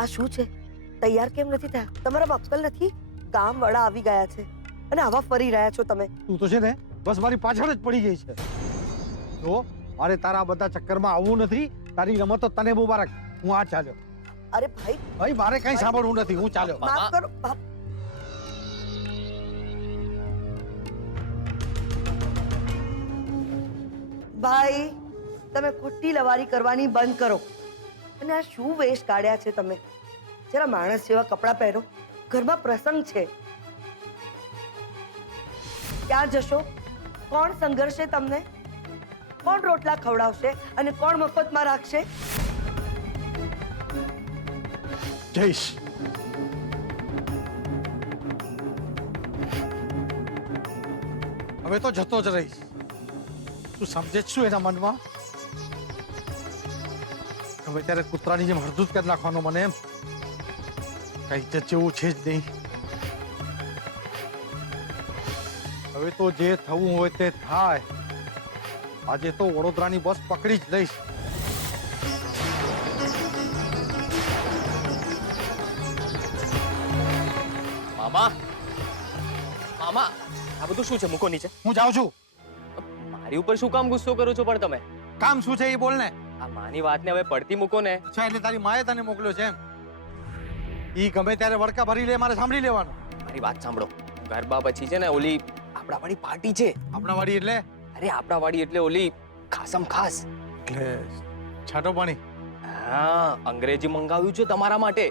આ શું છે? તૈયાર કેમ નથી થયા? તમારામાં અક્કલ નથી? કામ વાળા આવી ગયા છે અને આવા ફરી રહ્યા છો તમે. તું તો છે ને બસ મારી પાછળ જ પડી ગઈ છે. જો મારે તારા બધા ચક્કરમાં આવવું નથી. તારી રમતો તને મુબારક. હું આ ચાલ્યો. અરે ભાઈ, ભાઈ મારે કઈ સાંભળવું નથી. હું ચાલ્યો. માફ કરો. ભાઈ, તમે ખોટી લવારી કરવાની બંધ કરો. અને આ શું વેશ કાઢ્યા છે તમે? જરા માણસ જેવા કપડાં પહેરો. ઘરમાં પ્રસંગ છે. ક્યાં જશો? કોણ સંઘર્ષે તમને? કોણ રોટલા ખવડાવશે અને કોણ મફતમાં રાખશે? જઈશ. હવે તો જતો જ રહીશ. તું સમજે જ શું એના મનમાં? હવે ત્યારે કૂતરાની જેમ હળદૂત કરી નાખવાનો મને એમ કઈ ઇજ્જત જેવું છે જ નહીં. હવે તો જે થવું હોય તે થાય. આજે તો વડોદરાની બસ પકડી જ લઈશ. મામા મામા આ બધું શું છે? મૂકો નીચે. હું જાઉં છું. મારી ઉપર શું કામ ગુસ્સો કરો છો? પણ તમે કામ શું છે એ બોલ ને. આ માની વાતને હવે પડતી મૂકો ને. અચ્છા, એટલે તારી માએ તને મોકલ્યો છે એમ? ઈ ગમે ત્યારે વડકા ભરી લે, મારે સાંભળી લેવાનું. મારી વાત સાંભળો. ગરબા પછી છે ને ઓલી આપણા વાળી પાર્ટી છે. આપણા વાડી એટલે? અરે આપણા વાળી એટલે ઓલી ખાસમ ખાસ. એટલે છાટો પાણી. હા, અંગ્રેજી મંગાવ્યું છે તમારા માટે.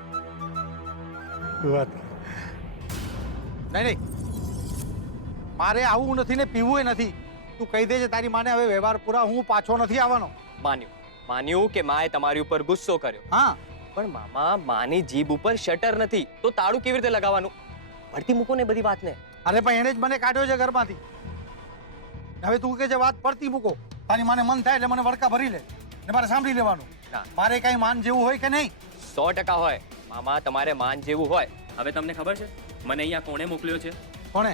વાત નહીં નહીં, મારે આવું નથી ને પીવું નથી. તું કહી દેજે તારી માને હવે વ્યવહાર પૂરા. હું પાછો નથી આવવાનો. માન્યું કે માએ તમારી ઉપર ગુસ્સો કર્યો. હા, પણ મામા, માની જીભ ઉપર શટર નથી તો તાળું કેવી રીતે લગાવવાનું? પડતી મૂકો ને બધી વાતને. અરે પણ એને જ મને કાઢ્યો છે ઘરમાંથી. હવે તું કે છે વાત પડતી મૂકો. તારી માને મન થાય એટલે મને વડકા ભરી લે ને મારે સાંભળી લેવાનું. ના. મારે કઈ માન જેવું હોય કે નહીં? 100% હોય. મામા, તમારે માન જેવું હોય. હવે તમને ખબર છે મને અહીંયા કોણે મોકલ્યો છે? કોણે?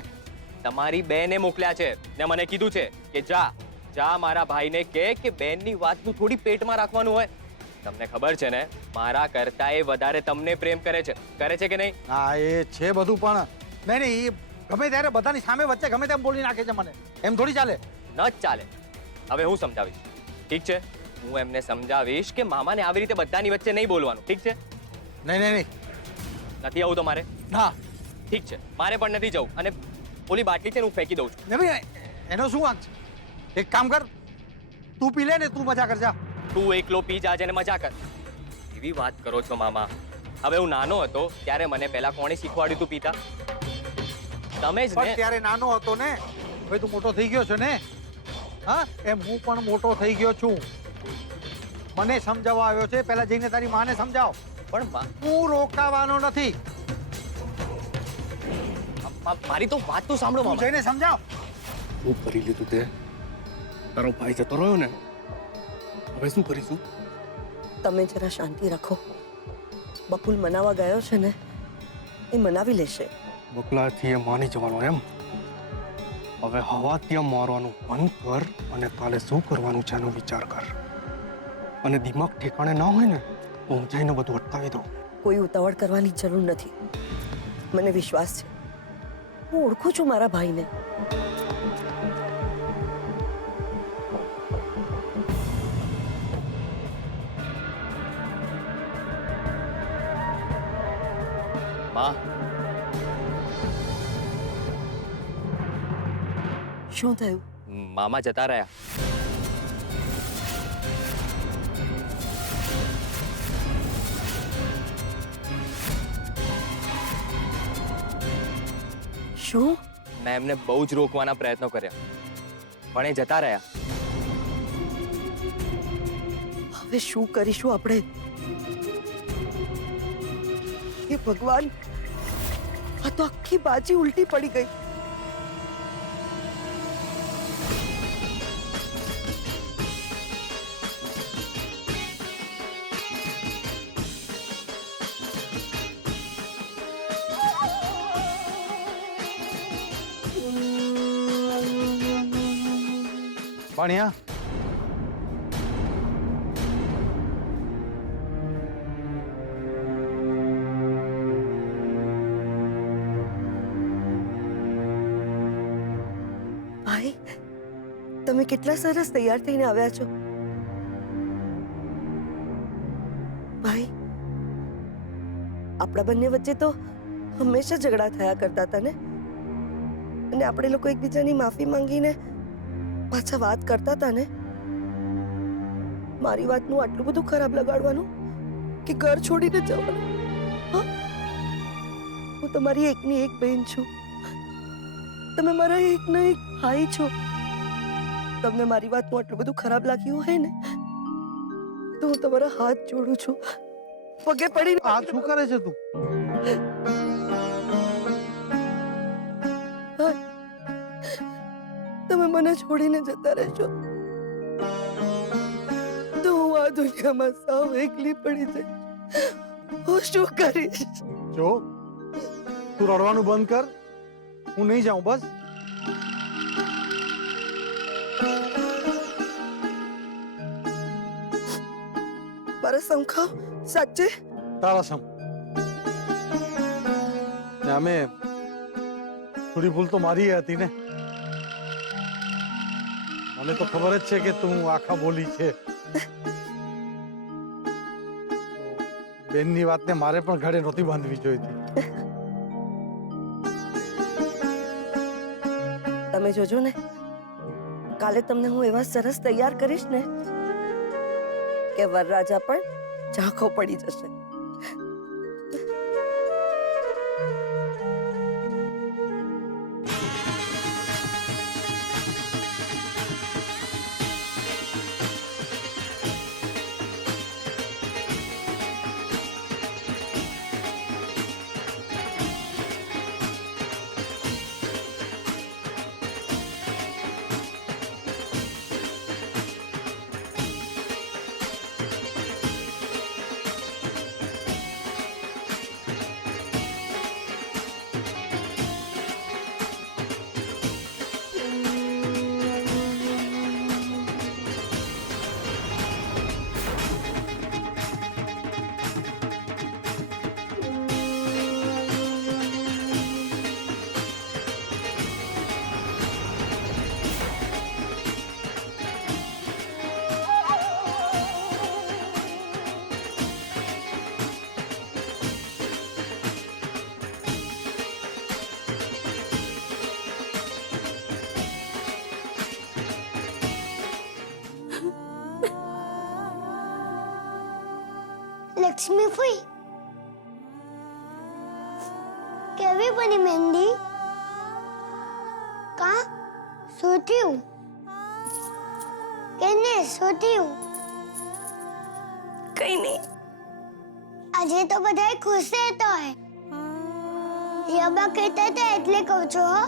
તમારી બેને મોકલ્યા છે ને મને કીધું છે કે જા મારા ભાઈને કહે કે બેનની વાતનું થોડી પેટમાં રાખવાનું હોય. તમને ખબર છે ને મારા કરતા એ વધારે તમને પ્રેમ કરે છે કે નહીં? હા, એ છે બધું, પણ નહીં નહીં, એ ગમે ત્યારે બધાની સામે વચ્ચે ગમે તેમ બોલી નાખે છે મને. એમ થોડી ચાલે. ન જ ચાલે. હવે હું સમજાવીશ. ઠીક છે, હું એમને સમજાવીશ કે મામાને આવી રીતે બધાની વચ્ચે નહીં બોલવાનું. ઠીક છે? નહીં નહીં નહીં, નથી આવું તમારે? ના. ઠીક છે, મારે પણ નથી જવું. અને ઓલી બાટલી છે ને હું ફેંકી દઉં છું. નહીં, એનો શું વાંક છે? એક કામ કર, તું પી લે ને, તું મજા કર જા. તું એકલો પી જાજે ને મજા કર. એવી વાત કરો છો મામા. હવે હું નાનો હતો ત્યારે મને પહેલા કોણે શીખવાડ્યું તું પીતા? તમે જ પણ ને. ત્યારે નાનો હતો ને. હવે તું મોટો થઈ ગયો છે ને. હા, એમ હું પણ મોટો થઈ ગયો છું. મને સમજાવવા આવ્યો છે. પહેલા જઈને તારી માને સમજાવ. પણ હું રોકાવાનો નથી. મારી તો વાત તો સાંભળો તું મામા. જઈને સમજાવ. શું કરી લીધું તે? તારો ભાઈ જતો રહ્યો ને, હવે શું કરીશું? તમે જરા શાંતિ રાખો. બકુલ મનાવા ગયો છે ને, એ મનાવી લેશે. બકલાથી એ માની જવાનો એમ? હવે હવા ત્યાં મારવાનું બંધ કર અને કાલે શું કરવાનું છે એનો વિચાર કર. અને દિમાગ ઠેકાણે ના હોય ને તો હું જઈને બધું અટકાવી દઉં. કોઈ ઉતાવળ કરવાની જરૂર નથી. મને વિશ્વાસ છે. હું ઓળખું છું મારા ભાઈને. માં, શું થયું? મામા જતા રહ્યા. શું? મેં એમને બહુ જ રોકવાના પ્રયત્નો કર્યા પણ એ જતા રહ્યા. હવે શું કરીશું આપણે? હે ભગવાન, આ તો આખી બાજી ઉલટી પડી ગઈ. પાણીયા, તમે કેટલા સરસ તૈયાર થઈને આવ્યા છો ભાઈ. આપણા બંને વચ્ચે તો હંમેશા ઝઘડા થયા કરતા હતા ને, અને આપણે લોકો એકબીજાની માફી માંગીને પાછા વાત કરતા હતા ને. મારી વાતનું આટલું બધું ખરાબ લગાડવાનું કે ઘર છોડીને જવાનું? હા? હું તમારી એકની એક બહેન છું, તમે મારા એકના એક ભાઈ છો. તમને મારી વાતનું આટલું બધું ખરાબ લાગ્યું હોય ને તો હું તમારા હાથ જોડું છું, પગે પડીને. આ શું કરે છે તું? હા, તમે મને છોડીને જતા રહેશો તો હું આ દુનિયામાં સાવ એકલી પડી જઈશ. હું શું કરીશ? જો તું રડવાનું બંધ કર, હું નહીં જાઉં બસ. મારા સંખાવ સાચે તારા સમ ને અમે થોડી ભૂલ તો મારી હતી ને. મને તો ખબર જ છે કે તું આખા બોલી છે. બેનની વાતને મારે પણ ઘરે નહોતી બાંધવી જોઈતી. તમે જોજો ને, કાલે તમને હું એવા સરસ તૈયાર કરીશ ને કે વરરાજા પણ ઝાંખો પડી જશે. લક્ષ્મી ફઈ કેવી બની મહેંદી? કા સોટ્યું કેને સોટ્યું? કઈ નહીં, આજે તો બધાય ખુશ રહેતો હોય. યાબા કહેતા હતા એટલે કહું છું. હો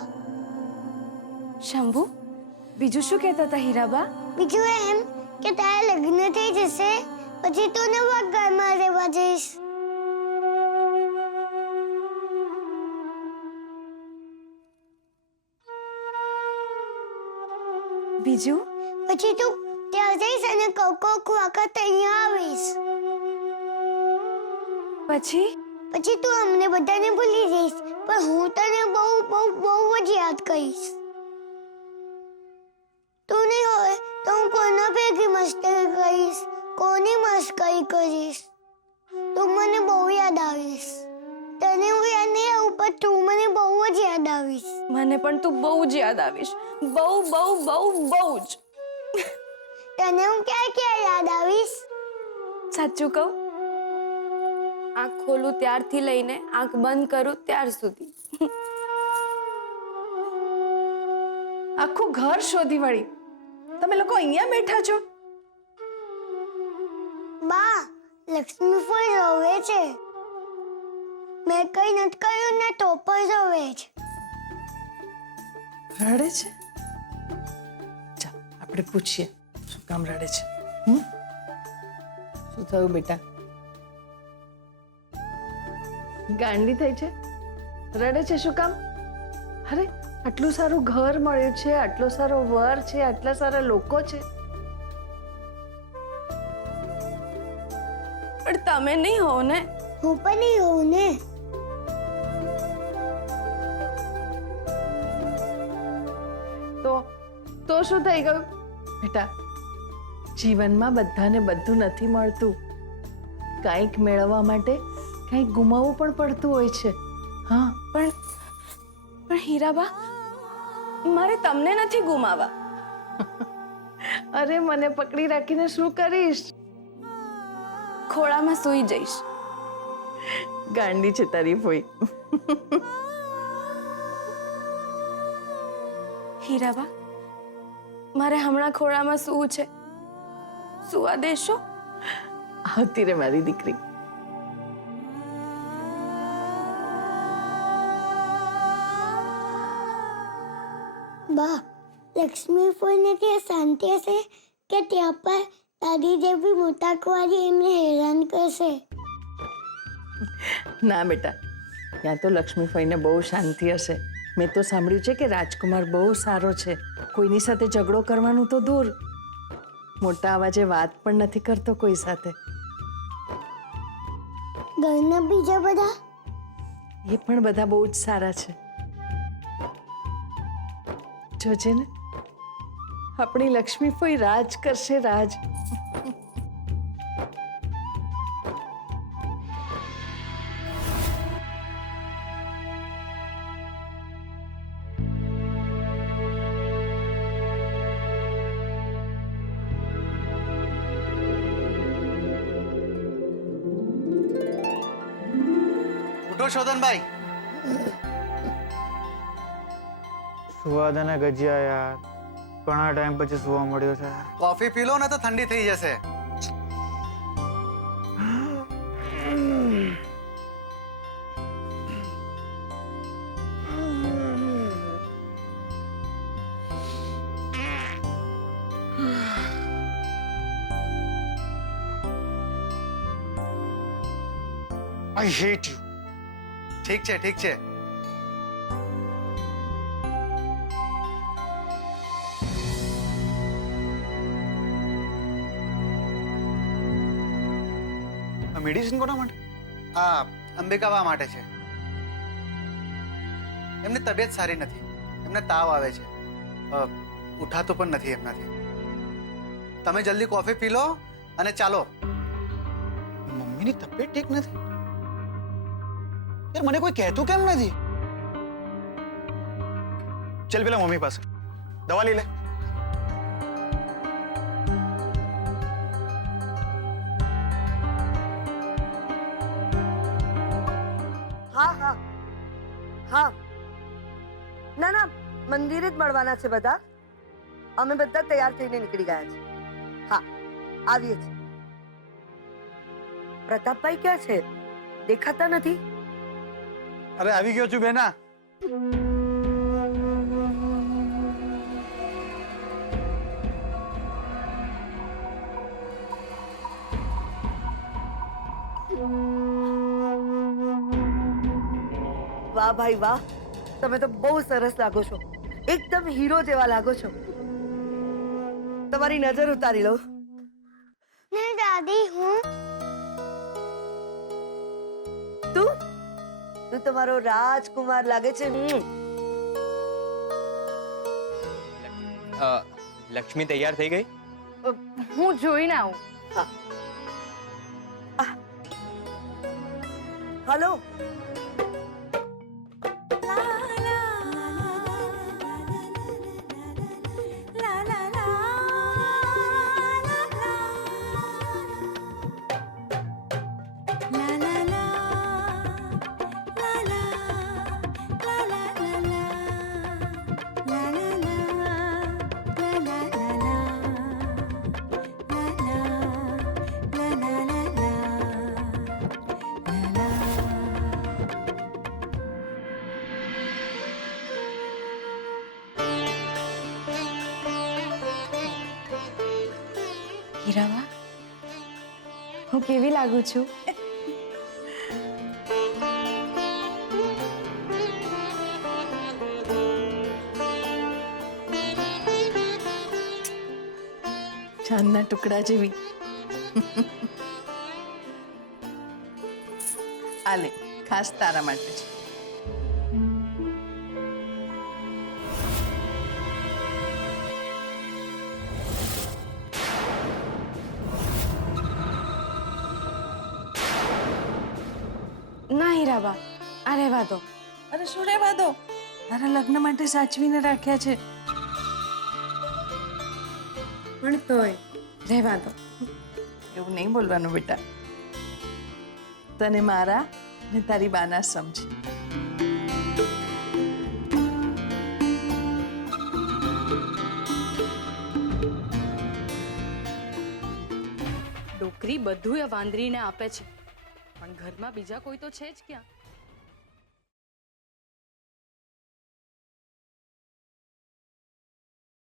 શંભુ, બીજું શું કહેતા હતા હીરાબા? બીજું એમ કે તારા લગ્ન થઈ જશે પછી તું નવા ઘરમાં રહેવા જઈશ. બીજું? પછી તું ત્યાં જઈશ અને કોકો વખત અહીંયા આવીશ. પછી? પછી તું અમને બધાને ભૂલી જઈશ, પણ હું તને બહુ બહુ બહુ જ યાદ કરીશ. તું નહીં હોય તો હું કોના ભેગી મસ્તી કરીશ, કોની મસ્કરી કરીશ. તું મને બહુ યાદ આવીશ. તને હું યાદ નહીં આવું, પણ તું મને બહુ જ યાદ આવીશ. મને પણ તું બહુ જ યાદ આવીશ. બહુ બહુ બહુ બહુ જ. તને હું ક્યાં ક્યાં યાદ આવીશ? સાચું કહું, આંખ ખોલું ત્યારથી લઈને આંખ બંધ કરું ત્યાર સુધી આખું ઘર શોધી વળી. તમે લોકો અહીંયા બેઠા છો? બા, લક્ષ્મી ફઈ રોવે છે. મેં કઈ નથી કર્યું ને તો પણ રોવે છે. રડે છે? ચાલ આપણે પૂછીએ શું કામ રડે છે. શું થયું બેટા? ગાંડી થઈ છે? રડે છે શું કામ? અરે આટલું સારું ઘર મળ્યું છે, આટલો સારો વર છે, આટલા સારા લોકો છે. પણ તમે નહીં હો ને. હું પણ નહીં હોઉં ને. તો શું થઈ ગયું? બેટા, જીવનમાં બધાને બધું નથી મળતું. કંઈક મેળવવા માટે કંઈક ગુમાવવું પણ પડતું હોય છે. હા, પણ હીરાબા, મારે તમને નથી ગુમાવા. અરે મને પકડી રાખીને શું કરીશ? ખોળામાં સૂઈ જઈશ. ગાંડી છે તારી ફોઈ. હીરાબા, મારે હમણાં ખોળામાં સૂવું છે. સુવા દેશો? આવતી રે મારી દીકરી. બા, લક્ષ્મી ફોઈને ત્યાં શાંતિ હશે કે ત્યાં પર દાદી જેવી મોટા કુંવારી એમને હેરાન કરશે? ના બેટા, ત્યાં તો લક્ષ્મી ફઈને બહુ શાંતિ હશે. મેં તો સાંભળ્યું છે કે રાજકુમાર બહુ સારો છે. કોઈની સાથે ઝઘડો કરવાનું તો દૂર, મોટા અવાજે વાત પણ નથી કરતો કોઈ સાથે. ઘરના બીજા બધા? એ પણ બધા બહુ જ સારા છે. જોજે ને, આપણી લક્ષ્મી ફોઈ રાજ કરશે, રાજ. ઉઠો શોધનભાઈ. સુવાદ અને ગજિયા યાર, ઘણા ટાઈમ પછી સુવા મળ્યો છે. કોફી પી લો ને તો ઠંડી થઈ જશે. I hate you. ઠીક છે, ઠીક છે. મેડિસિન કોના માટે? આ અંબિકાબા માટે છે. એમની તબિયત સારી નથી, એમને તાવ આવે છે, ઉઠાતું પણ નથી એમનાથી. તમે જલ્દી કોફી પી લો અને ચાલો. મમ્મીની તબિયત ઠીક નથી યાર, મને કોઈ કહેતું કેમ નથી? ચલ પેલા મમ્મી પાસે દવા લઈ લે. હા હા હા, ના ના, મંદિરે જ મળવાના છે બધા. અમે બધા તૈયાર થઈને નીકળી ગયા છે. હા, આવીએ છીએ. પ્રતાપભાઈ ક્યાં છે? દેખાતા નથી. અરે આવી ગયો છું બેના. વાહ ભાઈ વાહ, તમે તો બહુ સરસ લાગો છો. એકદમ હીરો જેવા લાગો છો. તમારી નજર ઉતારી લો. ને દાદી, હું તું તું તમારો રાજકુમાર લાગે છે. લક્ષ્મી તૈયાર થઈ ગઈ? હું જોઈને આવું. હલો, હીરાબા, હું કેવી લાગુ છું? ચાંદના ટુકડા જેવી. આ લે, ખાસ તારા માટે છે. બા આ રહેવા દો. અરે શું રહેવા દો, તારા લગ્ન માટે સાચવીને રાખ્યા છે. પણ તોય રહેવા દો. એવું નહીં બોલવાનું બેટા. તને મારા ને તારી બાના સમજી. ડોકરી બધું એ વાંદરીને આપે છે પણ ઘરમાં બીજા કોઈ તો છે જ ક્યાં.